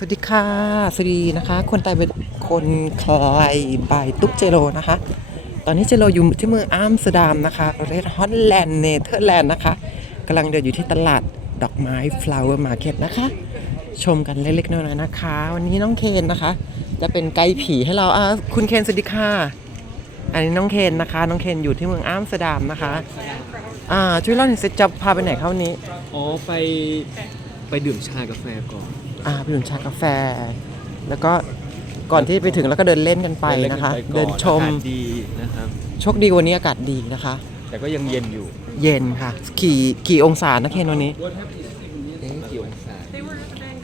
สวัสดีค่ะ สวัสดีนะคะ คนไทยเป็นคนคลายบายตุ๊กเจโรนะคะ ตอนนี้เจโรอยู่ที่เมืองอัมสเตอร์ดัมนะคะประเทศฮอลแลนด์เนเธอร์แลนด์นะคะกำลังเดินอยู่ที่ตลาดดอกไม้ flower market นะคะ ชมกันเล็กๆน้อยๆนะคะ วันนี้น้องเคนนะคะ จะเป็นไกด์ผีให้เราอะคุณเคนสวัสดีค่ะอันนี้น้องเคนนะคะ น้องเคนอยู่ที่เมืองอัมสเตอร์ดัมนะคะอ่าช่วยเล่าหน่อยสิจะพาไปไหนเขาวันนี้อ๋อไปไปดื่มชากาแฟก่อน อ่าไปดื่มชากาแฟ แล้วก็ก่อนที่ไปถึงแล้วก็เดินเล่นกันไปนะคะล่กัเดินชมอากาศดีนะครับ โชคดีวันนี้อากาศดีนะคะ แต่ก็ยังเย็นอยู่ เย็นค่ะกี่กี่องศานะเคนวันนี้เอ๊ะกี่องศา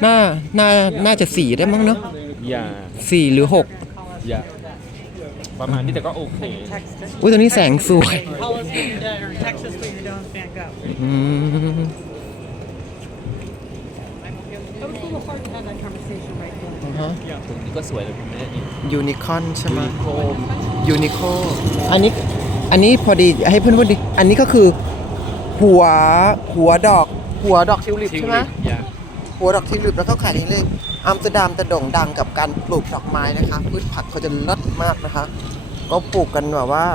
น่าน่าน่าจะสี่ได้มั้งเนาะอย่าสี่หรือหกอย่าประมาณนี้แต่ก็โอเค อุ้ยตรงนี้แสงสวย Tell us อ่าฮะตรงนี้ก็สวยเลยคุณแม่นี่ยูนิคอนใช่ไหมยูนิโคมยูนิโคอันนี้อันนี้พอดีให้เพื่อนพูดดิอันนี้ก็คือหัวหัวดอกหัวดอกทิวลิปทิวใช่ไหมลิปอย่าหัวดอกทิวลิปแล้วเขาขายอย่างนี้เลยอัมสเตอร์ดัมจะโด่งดังกับการปลูกดอกไม้นะคะพืชผักเขาจะเลิศมากนะคะ ก็ปลูกกันแบบว่า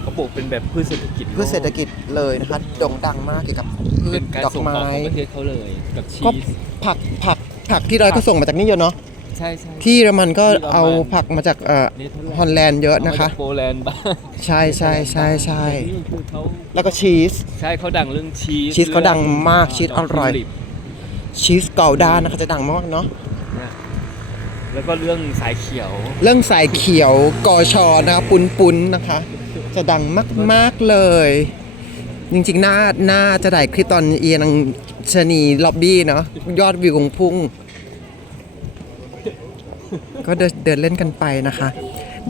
เขาปลูกเป็นแบบพืชเศรษฐกิจพืชเศรษฐกิจเลยนะคะโด่งดังมากเกี่ยวกับพืเป็ชนการดอกส่งอไม้อกของประเทศเขาเลยกับชีก็สผักผักผักที่เราก็ส่งมาจากนี่เยอะเนาะ ใช่ใช่ที่เยอรมันก็ที่เยอรมันเอาผักมาจากเอ่อเนเธอร์แลนด์ฮอลแลนด์เยอะนะคะามาจากโปแลนด์บ้างใช่ใช่ใช่ใช่แต่นี่คือเขาแล้วก็ชีส ใช่เขาดังเรื่องชีสชีสเขาดังมากชีสอร่อย ดกทิวลิปชีสเกาด้านนะคะจะดังมากเนาะนะแล้วก็เรื่องสายเขียวเรื่องสายเขียวกอชอนะคะปุนปุนๆนะคะ จะดังมากๆเลย จริงๆน่าน่าจะได้คลิปตอนเอียนังชะนีล็อบบี้เนาะยอดวิวคงพุ่ง ก็เดินเดินเล่นกันไปนะคะ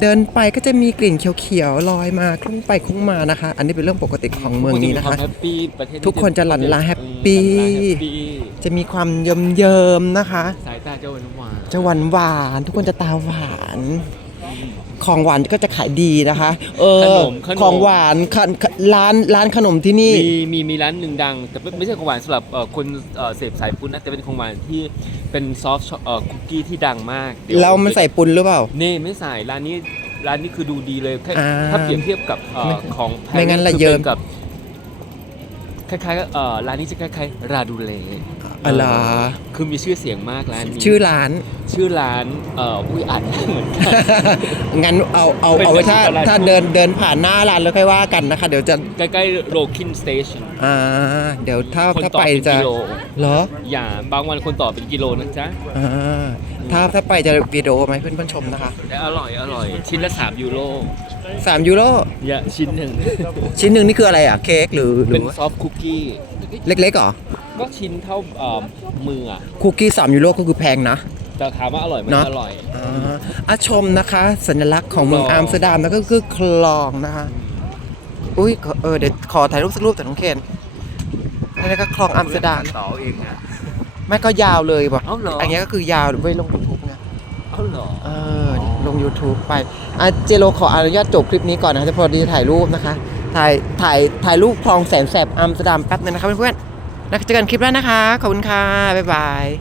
เดินไปก็จะมีกลิ่นเขียวๆลอยมาคลุ้งไปคลุ้งมานะคะ อันนี้เป็นเรื่องปกติของเมืองนี้นะคะแฮปปี้ประเทศทุกคนจะหลั่นล้าแฮปปี้หลั่นล้าแฮปปี้จะมีความเยิมๆนะคะ สายตาเจ้าหวานหวานจะหวานหวานๆทุกคนจะตาหวาน ของหวานก็จะขายดีนะคะเออขนมขนม ของหวานขนร้านร้านขนมที่นี่ มีมีมีร้านหนึ่งดัง แต่ไม่ไม่ใช่ของหวานสำหรับเอ่อคนเอ่อเสพสายปุ้นนะแต่เป็นของหวานที่เป็นซอฟต์ช็อกเอ่อคุกกี้ที่ดังมากดี๋ยวแล้วมันใส่ปุนหรือเปล่า เน่ไม่ใส่ร้านนี้ร้านนี้คือดูดีเลยแค่อ่าถ้าเปรียบเทียบกับเอ่อไม่ของไม่งั้นละคือเยิมป็กับคล้ายๆกับเอ่อร้านนี้จะคล้ายๆราดูเล อะไรอคือมีชื่อเสียงมากร้านนี้ชื่อร้าน ชื่อร้านเอ่ออุ้ยอ่านยากเหมือนกัน งั้นเอาเอาเป็นเอาไว้ถ้าเป็นตลาดถ้าเดินเดินผ่านหน้าร้านแล้วค่อยว่ากันนะคะ เดี๋ยวจะใกล้ๆโรคินสเตชันอ่าเดี๋ยวถ้าคนถ้าต่อไปเป็นจะกิโลเหรออย่าบางวันคนต่อเป็นกิโลนะจ๊ะอ่าถ้าถ้าไปจะวิดีโอไหมเพื่อนๆชมนะคะแต่อร่อยอร่อย ชิ้นละ 3 ยูโร3ยูโรอย่าชิ้นหนึ่งชิ้นหนึ่งนี่คืออะไรอะเค้กหรือหรืเป็นอว่าซอฟต์คุกกี้ เล็กๆเหรอ ก็ชิ้นเท่าเอ่อมืออะคุกกี้3ยูโรก็คือแพงนะ แต่ถามว่าอร่อยไหมเนอะ อร่อย อ่าอาชมนะคะ สัญลักษณ์ของเมืองคลอง อัมสเตอร์ดัมแล้วก็คือคลองนะคะ อุ้ยขอเออเดี๋ยวขอถ่ายรูปสักรูปแต่น้องเคนนี่ก็คลองอัมสเตอร์ดัมต่อเองอะไม่ก็ยาวเลยแบบเอ้าเหรออันเนี้ยก็คือยาวไว้ลง YouTube ไงเอาเหรอ เออลง YouTube ไปอะเจโรขออนุญาตจบคลิปนี้ก่อนนะคะจะพอดีถ่ายรูปนะคะ ถ่ายถ่ายถ่ายรูปคลองแสนแสบอัมสเตอร์ดัมแป๊บนึงนะคะเพื่อนๆ แล้วเจอกันคลิปแล้วนะคะ ขอบคุณค่ะ บ๊ายบาย